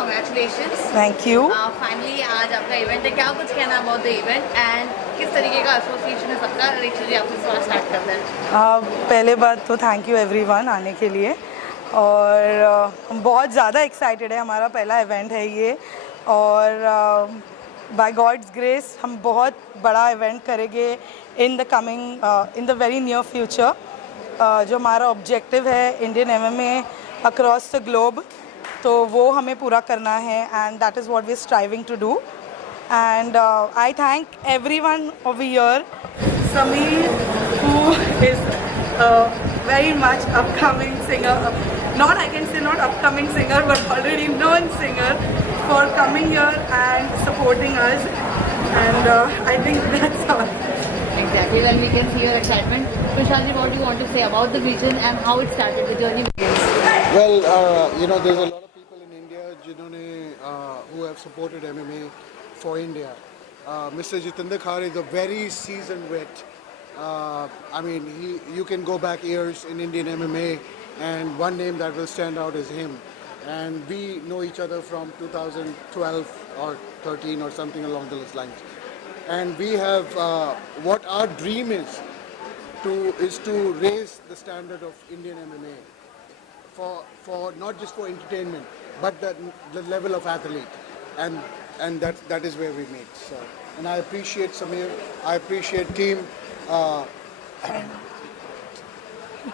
congratulations. Thank you. Finally आज आपका event है, क्या कुछ कहना about the event and किस तरीके का एसोसिएशन है सबका? रेचल जी आपसे थोड़ा स्टार्ट करते हैं. पहले बात तो थैंक यू एवरीवन आने के लिए. और हम बहुत ज़्यादा एक्साइटेड है. हमारा पहला इवेंट है ये और बाय गॉड्स ग्रेस हम बहुत बड़ा इवेंट करेंगे in the very near future. जो हमारा ऑब्जेक्टिव है Indian MMA across the globe, तो वो हमें पूरा करना है and that is what we are striving to do. And I thank everyone over here. Sameer, who is a very much upcoming singer, I can say not upcoming singer, but already known singer, for coming here and supporting us. And I think that's all. Exactly, well we can see your excitement. Vishal ji, what do you want to say about the vision and how it started, the journey begins? Well, there's a lot of people in India who have supported MMA for India. Mr. Jitendra Khare is a very seasoned vet. You can go back years in Indian MMA, and one name that will stand out is him. And we know each other from 2012 or 13 or something along those lines. And we have what our dream is to raise the standard of Indian MMA for not just for entertainment, but the level of athlete, and that is where we meet. So, and I appreciate Sameer, I appreciate team.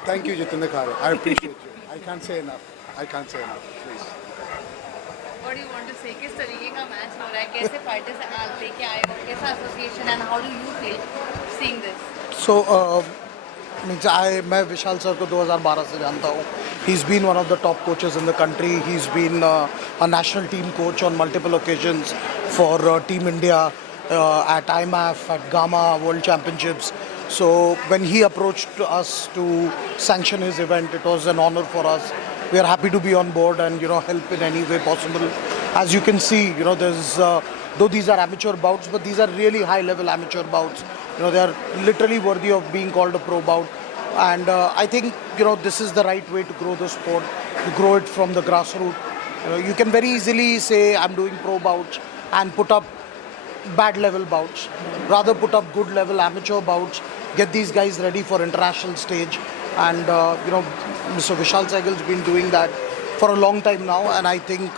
Thank you, Jitendra Khare. I appreciate you. I can't say enough. Please. What do you want to say? किस तरीके का match हो रहा है? कैसे fighters लेके आए हो? कैसा association and how do you feel seeing this? So, मैं विशाल सर को 2012 से जानता हूँ. He's been one of the top coaches in the country. He's been a national team coach on multiple occasions for Team India at IMAF, at Gamma World Championships. So when he approached us to sanction his event, it was an honor for us. We are happy to be on board and help in any way possible. As you can see, there's though these are amateur bouts, but these are really high-level amateur bouts. They are literally worthy of being called a pro bout. And I think this is the right way to grow the sport, to grow it from the grassroots. You can very easily say I'm doing pro bouts and put up bad level bouts. Rather put up good level amateur bouts, get these guys ready for international stage. And Mr. Vishal Sehgal's been doing that for a long time now, and I think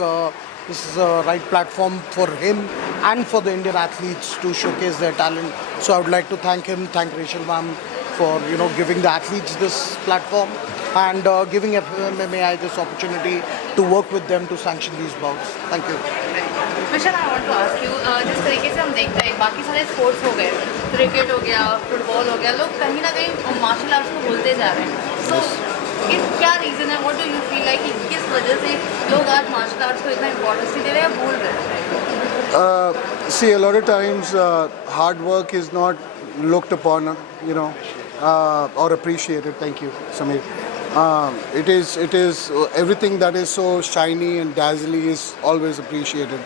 this is a right platform for him and for the Indian athletes to showcase their talent. So I would like to thank him, thank Rachel ma'am for giving the athletes this platform and giving MMAI this opportunity to work with them to sanction these bouts. Thank you. Vishal, I want to ask you, जिस तरीके से हम देखते हैं बाकी सारे sports हो गए, क्रिकेट हो गया, फुटबॉल हो गया, लोग कहीं ना कहीं मार्शल आर्ट्स को भूलते जा रहे हैं. So क्या रीज़न है? What do you feel like कि किस वजह से लोग आज मार्शल आर्ट्स को इतना इम्पोर्टेंस नहीं दे रहे हैं या भूल रहे हैं? See, a lot of times hard work is not looked upon, or appreciated. Thank you, Sameer. It is everything that is so shiny and dazzling is always appreciated.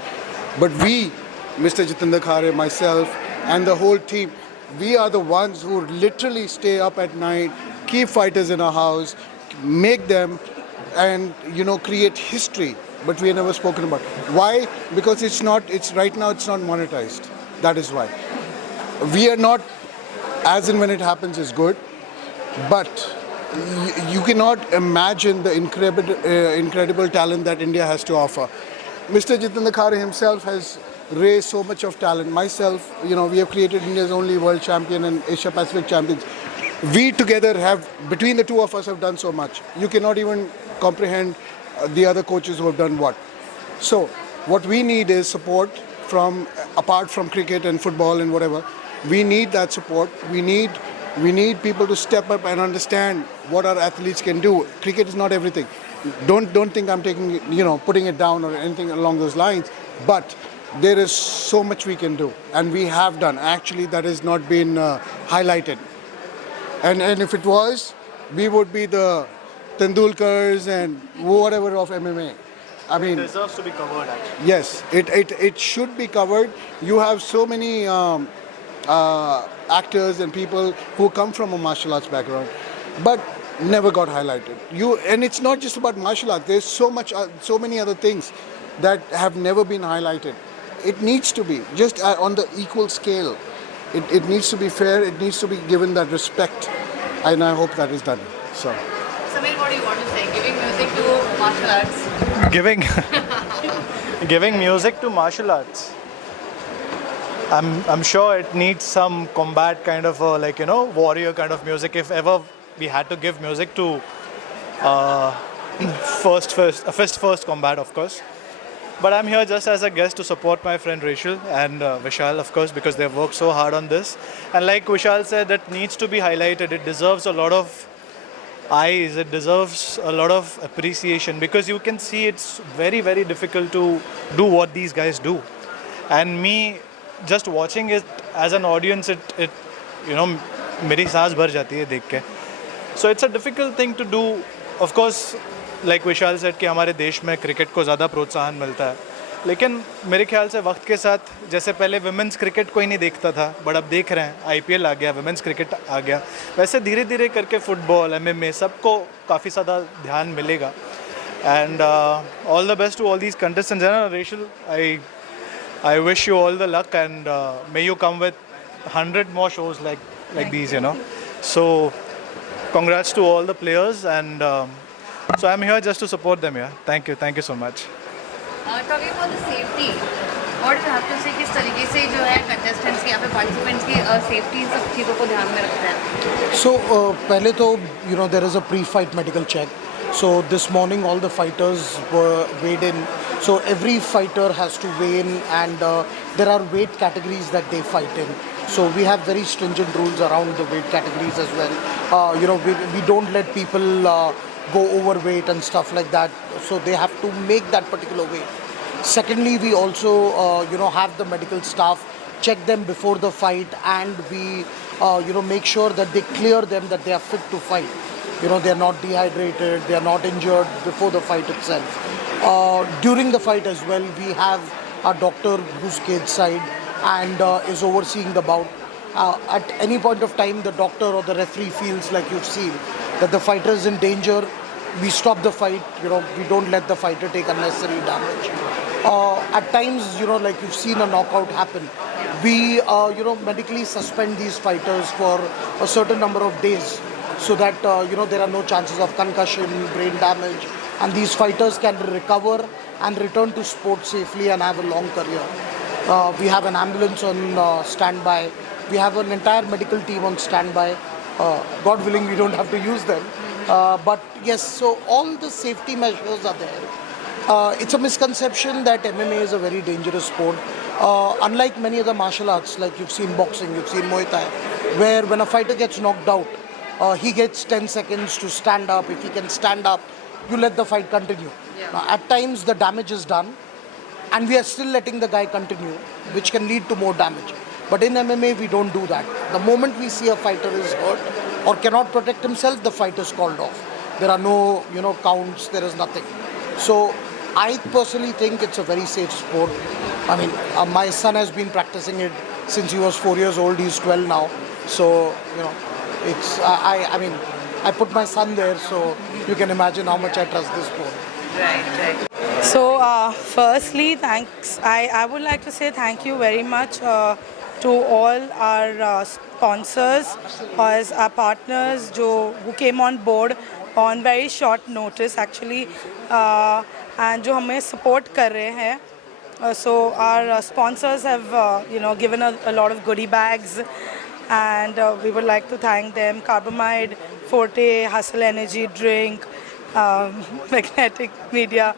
But we, Mr. Jitendra Khare, myself, and the whole team, we are the ones who literally stay up at night, keep fighters in our house, make them, and create history. But we are never spoken about. Why? Because right now it's not monetized. That is why. We are not, as and when it happens is good, but you cannot imagine the incredible talent that India has to offer. Mr. Jitendra Khare himself has raised so much of talent. Myself, we have created India's only world champion and Asia Pacific champions. We together between the two of us have done so much. You cannot even comprehend the other coaches who have done what. So what we need is support apart from cricket and football and whatever. We need that support. We need people to step up and understand what our athletes can do. Cricket is not everything. Don't think I'm putting it down or anything along those lines. But there is so much we can do, and we have done. Actually, that has not been highlighted. And if it was, we would be the Tendulkars and whatever of MMA. I mean, it deserves to be covered, actually. Yes, it should be covered. You have so many actors and people who come from a martial arts background. But never got highlighted. And it's not just about martial art. There's so many other things that have never been highlighted. It needs to be just on the equal scale. It needs to be fair. It needs to be given that respect, and I hope that is done. So. Samir, what do you want to say? Giving music to martial arts. Giving music to martial arts. I'm sure it needs some combat kind of warrior kind of music. If ever we had to give music to first combat, of course. But I'm here just as a guest to support my friend Rachel and Vishal, of course, because they've worked so hard on this. And like Vishal said, that needs to be highlighted. It deserves a lot of eyes. It deserves a lot of appreciation, because you can see it's very, very difficult to do what these guys do. And me just watching it as an audience, it मेरी सांस भर जाती है देख के. So it's a difficult thing to do. Of course, like Vishal said कि हमारे देश में क्रिकेट को ज़्यादा प्रोत्साहन मिलता है, लेकिन मेरे ख्याल से वक्त के साथ, जैसे पहले विमेंस क्रिकेट कोई नहीं देखता था, बट अब देख रहे हैं, IPL आ गया, विमेंस क्रिकेट आ गया, वैसे धीरे धीरे करके फुटबॉल, MMA सबको काफ़ी ज़्यादा ध्यान मिलेगा. And all the best to all these contestants. Rachel, I wish you all the luck, and may you come with 100 more shows like these, So congrats to all the players, and so I'm here just to support them. Thank you so much. Talking about the safety, what do you have to say? किस तरीके से जो है contestants की या फिर participants की safety सब चीज़ों को ध्यान में रखते हैं? So पहले तो there is a pre-fight medical check. So this morning all the fighters were weighed in. So every fighter has to weigh in, and there are weight categories that they fight in. So we have very stringent rules around the weight categories as well. We don't let people go overweight and stuff like that. So they have to make that particular weight. Secondly, we also have the medical staff check them before the fight, and we make sure that they clear them, that they are fit to fight. They are not dehydrated, they are not injured before the fight itself. During the fight as well, we have a doctor who's cage side and is overseeing the bout. At any point of time, the doctor or the referee feels, like you've seen, that the fighter is in danger, we stop the fight. We don't let the fighter take unnecessary damage. At times, like you've seen a knockout happen, we medically suspend these fighters for a certain number of days, so that there are no chances of concussion, brain damage, and these fighters can recover and return to sport safely and have a long career. We have an ambulance on standby. We have an entire medical team on standby. God willing, we don't have to use them. But yes, so all the safety measures are there. It's a misconception that MMA is a very dangerous sport. Unlike many other martial arts, like you've seen boxing, you've seen Muay Thai, where when a fighter gets knocked out, he gets 10 seconds to stand up. If he can stand up, you let the fight continue. Now, at times the damage is done, and we are still letting the guy continue, which can lead to more damage. But in MMA, we don't do that. The moment we see a fighter is hurt or cannot protect himself, the fight is called off. There are no, counts, there is nothing. So I personally think it's a very safe sport. I mean, my son has been practicing it since he was 4 years old. He's 12 now. So, it's, I put my son there, so you can imagine how much I trust this sport. Right. So, firstly, thanks. I would like to say thank you very much to all our sponsors, as our partners who came on board on very short notice actually, and जो हमें support कर रहे हैं. So our sponsors have given a lot of goodie bags, and we would like to thank them. Carbamide, Forte, Hustle Energy Drink, Magnetic Media.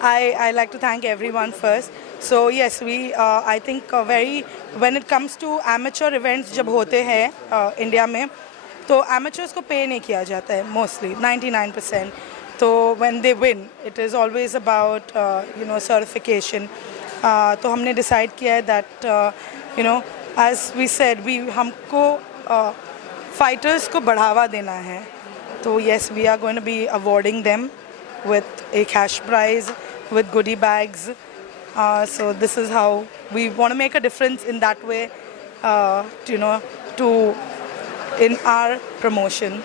I like to thank everyone first. So yes, we I think when it comes to amateur events जब होते हैं India में, तो amateurs को pay नहीं किया जाता है mostly 99%. So when they win, it is always about certification. तो हमने decide किया है that as we said, हमको fighters को बढ़ावा देना है. So yes, we are going to be awarding them with a cash prize, with goodie bags. So this is how we want to make a difference in that way, in our promotion.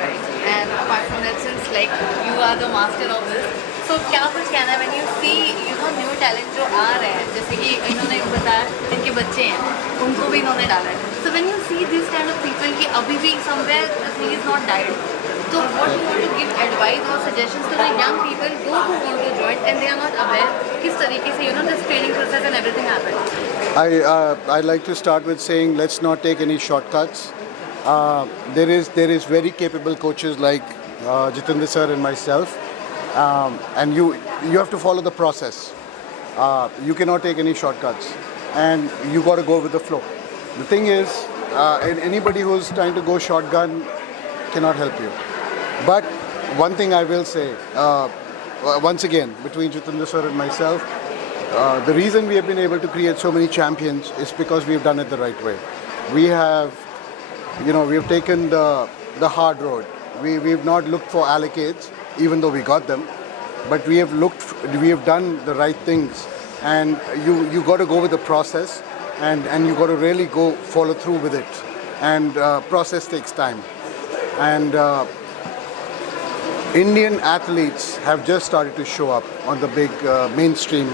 Right. and apart from that, since like you are the master of this, so क्या कुछ कहना है when you see new talent जो आ रहे हैं, जैसे कि इन्होंने बताया जिनके बच्चे हैं उनको भी इन्होंने डाला है. So when you see these kind of people कि अभी भी somewhere the thing is not died, so what you want to give advice or suggestions to the young people those who want to join and they are not aware किस तरीके से this training process and everything happens. I'd like to start with saying let's not take any shortcuts. There is very capable coaches like Jitendra sir and myself, and you have to follow the process. You cannot take any shortcuts, and you got to go with the flow. The thing is, anybody who's trying to go shotgun cannot help you. But one thing I will say, once again, between Jitendra sir and myself, the reason we have been able to create so many champions is because we've done it the right way. We have taken the hard road. We've not looked for allocates, even though we got them, but we have done the right things. And you got to go with the process, and you got to really go follow through with it. And process takes time. And Indian athletes have just started to show up on the big mainstream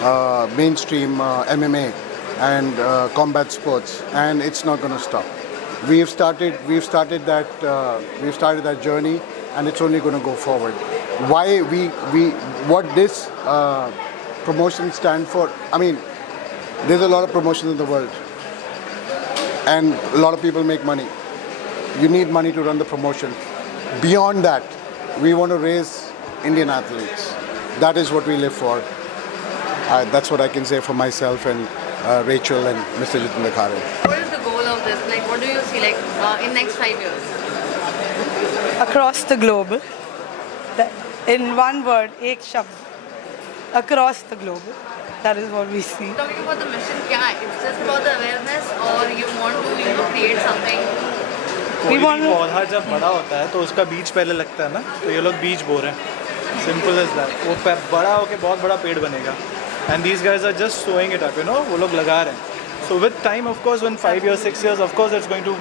MMA and combat sports, and it's not going to stop. We've started that journey, and it's only going to go forward. What this promotion stand for? I mean, there's a lot of promotions in the world, and a lot of people make money. You need money to run the promotion. Beyond that, we want to raise Indian athletes. That is what we live for. That's what I can say for myself and Rachel and Mr. Jitendra Khare. What is the goal of this? Like, what do you see like in next 5 years? Across the globe. In one word, ek shabd. Across the globe. That is what we see. Talking about the mission, क्या है? It's just about the awareness, or you want to create something. कोई भी पौधा जब बड़ा होता है तो उसका बीज पहले लगता है ना, तो ये लोग बीज बो रहे हैं. Simple as that. वो बड़ा होके बहुत बड़ा पेड़ बनेगा. And these guys are just sowing it up, वो लोग लगा रहे हैं. So with time, of course, when 5 years, 6 years, of course, it's going to,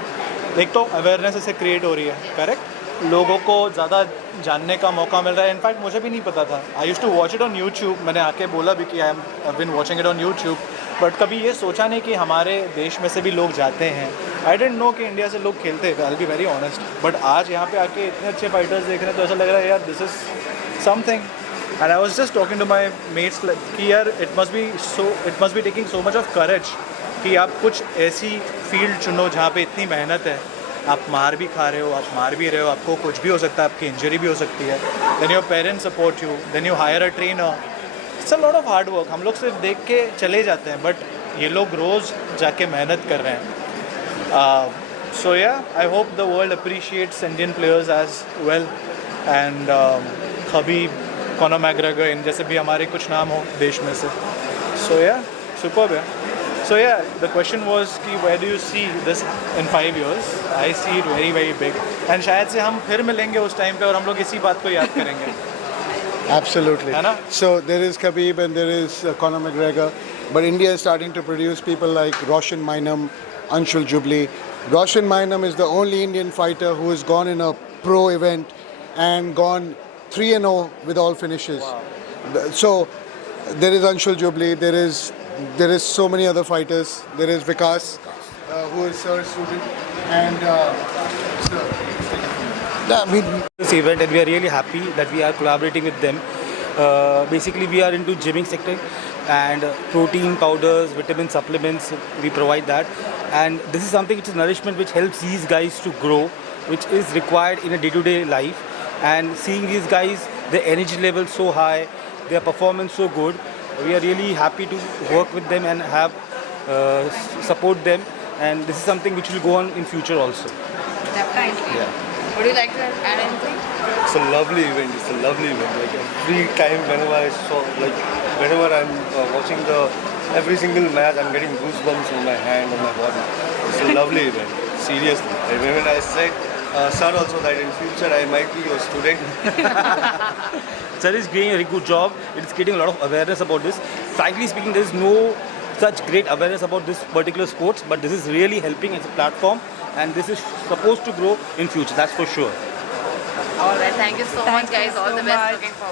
एक तो awareness ऐसे create हो रही है, correct? लोगों को ज़्यादा जानने का मौका मिल रहा है. इनफैक्ट मुझे भी नहीं पता था. I used to watch it on YouTube. मैंने आके बोला भी कि I've been watching it on YouTube. But कभी ये सोचा नहीं कि हमारे देश में से भी लोग जाते हैं. I didn't know कि इंडिया से लोग खेलते हैं. I'll be very honest. But आज यहाँ पे आके इतने अच्छे फाइटर्स देख रहे हैं तो ऐसा लग रहा है यार this is something. And I was just talking to my mates कि यार it must be taking so much of courage कि आप कुछ ऐसी फील्ड चुनो जहाँ पे इतनी मेहनत है. आप मार भी खा रहे हो, आप मार भी रहे हो, आपको कुछ भी हो सकता है, आपकी इंजरी भी हो सकती है. Then your parents support you, then you hire a trainer. It's a lot of hard work. हम लोग सिर्फ देख के चले जाते हैं, बट ये लोग रोज़ जाके मेहनत कर रहे हैं. सो या I hope the world appreciates Indian players as well. And Khabib, Conor McGregor, इन जैसे भी हमारे कुछ नाम हो देश में से. सो या सुपर्ब है. So yeah, the question was कि where do you see this in 5 years? I see it very very big. And शायद से हम फिर मिलेंगे उस टाइम पे और हम लोग इसी बात को याद करेंगे. Absolutely. है ना? So there is Khabib and there is Conor McGregor, but India is starting to produce people like Roshan Mainam, Anshul Jubli. Roshan Mainam is the only Indian fighter who has gone in a pro event and gone 3-0 with all finishes. Wow. So there is Anshul Jubli, there is so many other fighters. There is Vikas, who is Sir's student, and this event, and we are really happy that we are collaborating with them. Basically, we are into gymming sector, and protein powders, vitamin supplements, we provide that. And this is something which is nourishment which helps these guys to grow, which is required in a day-to-day life. And seeing these guys, their energy level so high, their performance so good, we are really happy to work with them and have support them. And this is something which will go on in future also. Definitely. Yeah. Would you like to add anything? It's a lovely event. It's a lovely event. Like every time, whenever I'm watching every single match, I'm getting goosebumps on my hand, on my body. It's a lovely event. Seriously. And when I said, sir also that in future I might be your student. Sir is doing a very good job. It's creating a lot of awareness about this. Frankly speaking, there is no such great awareness about this particular sports, but this is really helping as a platform, and this is supposed to grow in future. That's for sure. All right, thank you so Thank much, guys. you All so the best. much. Looking forward.